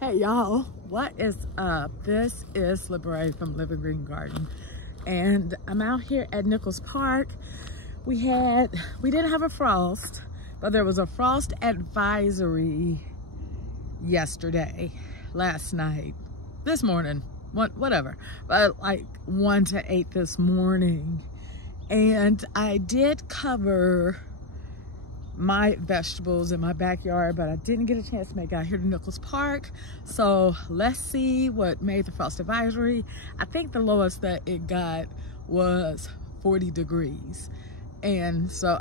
Hey y'all, what is up? This is Liberated from Living Green Garden, and I'm out here at Nichols Park. We didn't have a frost, but there was a frost advisory last night, this morning, whatever, but like 1 to 8 this morning. And I did cover my vegetables in my backyard, but I didn't get a chance to make it out here to Nichols Park. So let's see what made the frost advisory. I think the lowest that it got was 40 degrees. And so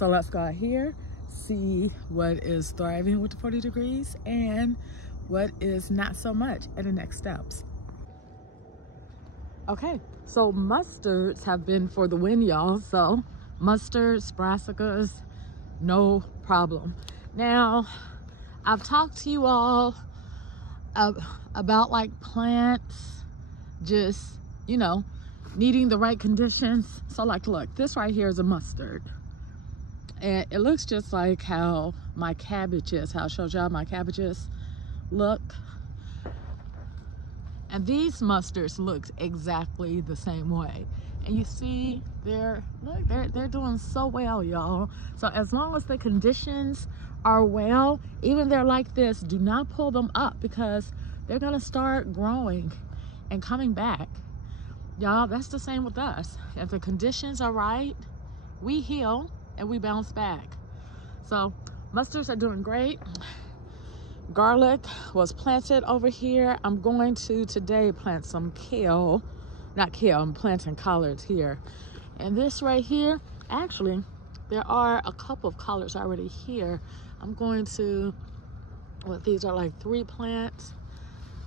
let's go out here, see what is thriving with the 40 degrees and what is not so much at the next steps. Okay, so mustards have been for the win, y'all. So mustards, brassicas, no problem. Now, I've talked to you all about like plants just, needing the right conditions. So like, look, this right here is a mustard. And it looks just like how my cabbages, how I showed y'all my cabbages look. And these mustards look exactly the same way. And you see, they're doing so well, y'all. So as long as the conditions are well, even they're like this, do not pull them up because they're gonna start growing and coming back. Y'all, that's the same with us. If the conditions are right, we heal and we bounce back. So mustards are doing great. Garlic was planted over here. I'm going to today plant some kale. Not kale, I'm planting collards here. And this right here, actually, there are a couple of collards already here. I'm going to, these are like 3 plants.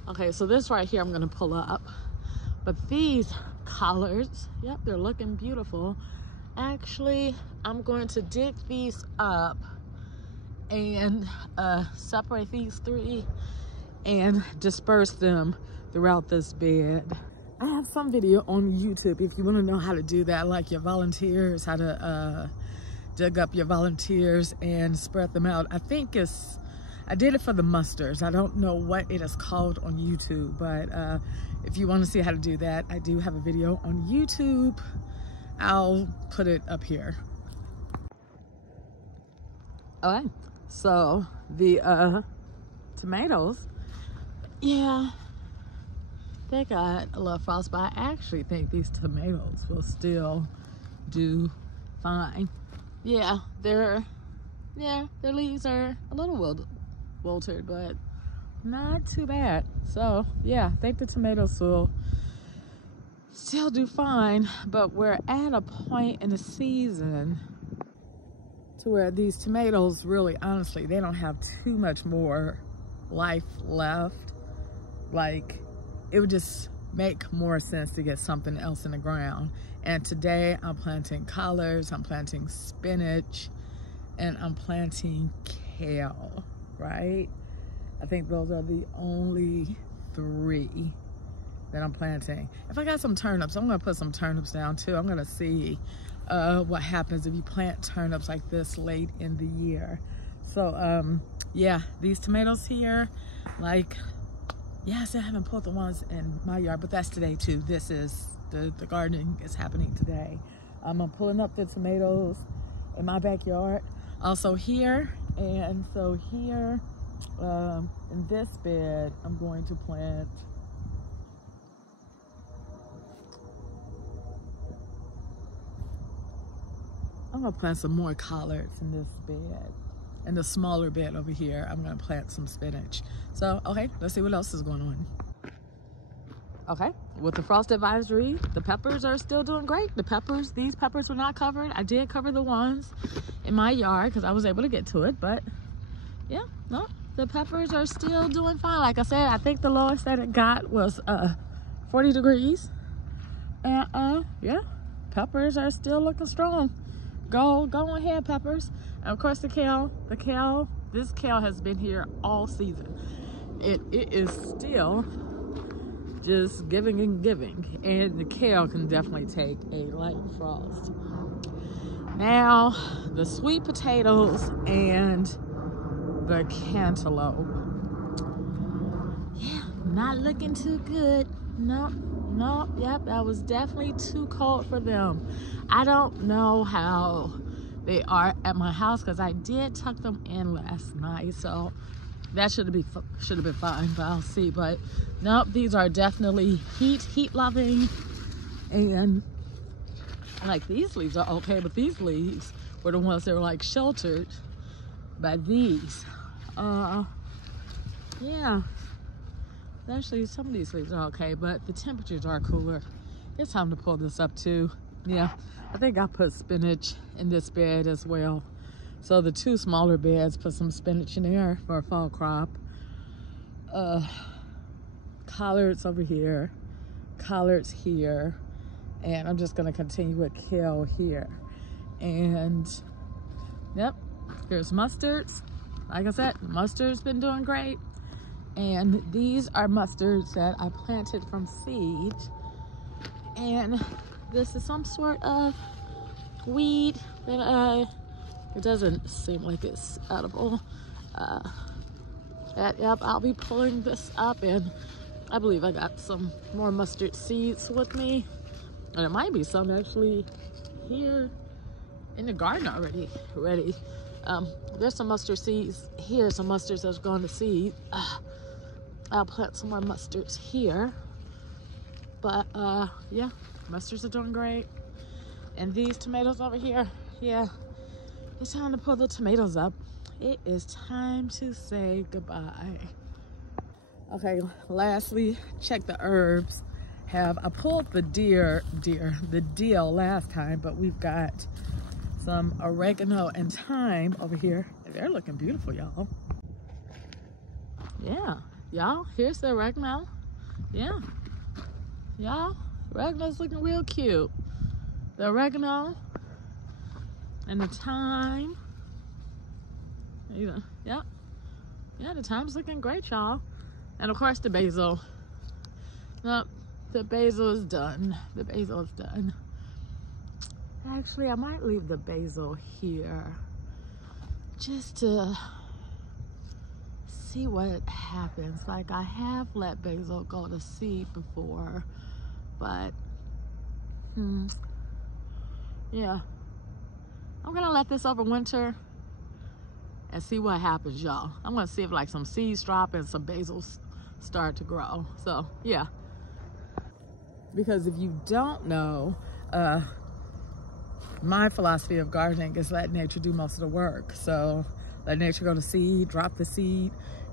Okay, so this right here I'm gonna pull up. But these collards, yep, they're looking beautiful. Actually, I'm going to dig these up and separate these 3 and disperse them throughout this bed. I have some video on YouTube if you want to know how to do that, like your volunteers, how to dig up your volunteers and spread them out. I did it for the mustards. I don't know what it is called on YouTube, but if you want to see how to do that, I do have a video on YouTube. I'll put it up here. All right, so the tomatoes, yeah, they got a little frost, but I actually think these tomatoes will still do fine. Yeah, their leaves are a little wilted, but not too bad. So yeah, I think the tomatoes will still do fine, but we're at a point in the season to where these tomatoes really, honestly, they don't have too much more life left. Like, it would just make more sense to get something else in the ground. And today I'm planting collards, I'm planting spinach, and I'm planting kale, right? I think those are the only 3 that I'm planting. If I got some turnips, I'm gonna put some turnips down too. I'm gonna see what happens if you plant turnips like this late in the year. So yeah, these tomatoes here, like, yes, I haven't pulled the ones in my yard, but that's today too. This is, the gardening is happening today. I'm pulling up the tomatoes in my backyard. Also here, and so here, in this bed, I'm going to plant some more collards in this bed. In the smaller bed over here, I'm gonna plant some spinach. So, okay, let's see what else is going on. Okay, with the frost advisory, the peppers are still doing great. These peppers were not covered. I did cover the ones in my yard because I was able to get to it, but yeah, no, the peppers are still doing fine. Like I said, I think the lowest that it got was 40 degrees. And yeah, peppers are still looking strong. Go ahead, peppers. And of course the kale, this kale has been here all season. It is still just giving and giving, and the kale can definitely take a light frost. Now the sweet potatoes and the cantaloupe. not looking too good. Nope, nope, yep, that was definitely too cold for them. I don't know how they are at my house because I did tuck them in last night, so that should have been fine, but I'll see. But nope, these are definitely heat loving, and like these leaves are okay, but these leaves were the ones that were like sheltered by these. Yeah, actually some of these leaves are okay, but the temperatures are cooler. It's time to pull this up too. Yeah, I think I put spinach in this bed as well. So the two smaller beds, put some spinach in there for a fall crop. Collards over here, collards here, and I'm just gonna continue with kale here. And yep, here's mustards. Like I said, mustard's been doing great. And these are mustards that I planted from seed. And this is some sort of weed that it doesn't seem like it's edible. Yep, I'll be pulling this up, and I believe I got some more mustard seeds with me. And it might be some actually here in the garden already ready. There's some mustard seeds here, some mustards that's gone to seed. I'll plant some more mustards here. But yeah, mustards are doing great. And these tomatoes over here, yeah, it's time to pull the tomatoes up. It is time to say goodbye. Okay, lastly, check the herbs. I pulled the dill last time, but we've got some oregano and thyme over here. They're looking beautiful, y'all. Yeah, y'all, here's the oregano. Yeah, y'all, oregano's looking real cute. The oregano and the thyme. You know, yeah, the thyme's looking great, y'all. And of course the basil. Nope, the basil is done. The basil is done. Actually, I might leave the basil here just to see what happens. Like, I have let basil go to seed before, but yeah, I'm gonna let this overwinter and see what happens, y'all. I'm gonna see if like some seeds drop and some basils start to grow. So yeah, because if you don't know, my philosophy of gardening is let nature do most of the work. So let nature go to seed, drop the seed,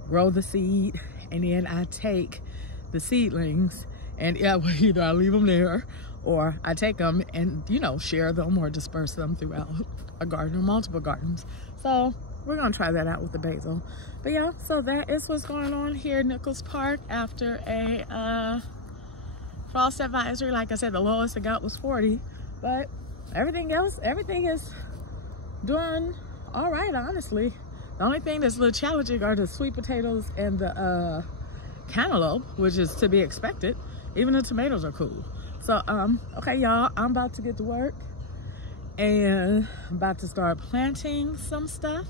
grow the seed, and then I take the seedlings and yeah, well, either I leave them there or I take them and, you know, share them or disperse them throughout a garden or multiple gardens. So we're gonna try that out with the basil. But yeah, so that is what's going on here in Nichols Park after a frost advisory. Like I said, the lowest it got was 40, but everything is doing all right, honestly. The only thing that's a little challenging are the sweet potatoes and the cantaloupe, which is to be expected. Even the tomatoes are cool. So okay, y'all, I'm about to get to work and I'm about to start planting some stuff.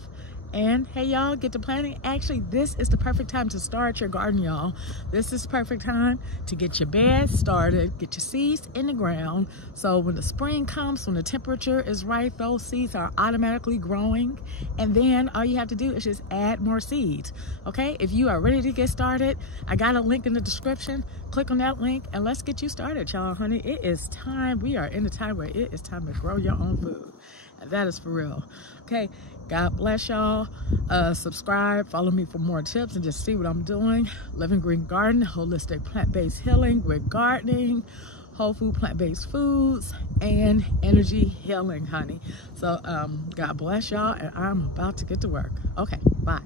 And hey, y'all, get to planting. Actually, this is the perfect time to start your garden, y'all. This is the perfect time to get your bed started, get your seeds in the ground. So when the spring comes, when the temperature is right, those seeds are automatically growing. And then all you have to do is just add more seeds, okay? If you are ready to get started, I got a link in the description. Click on that link and let's get you started, y'all, honey. It is time. We are in the time where it is time to grow your own food. And that is for real. Okay, God bless y'all. Subscribe, follow me for more tips and just see what I'm doing. Living Green Garden, holistic plant-based healing with gardening, whole food plant-based foods, and energy healing, honey. So God bless y'all, and I'm about to get to work. Okay, bye.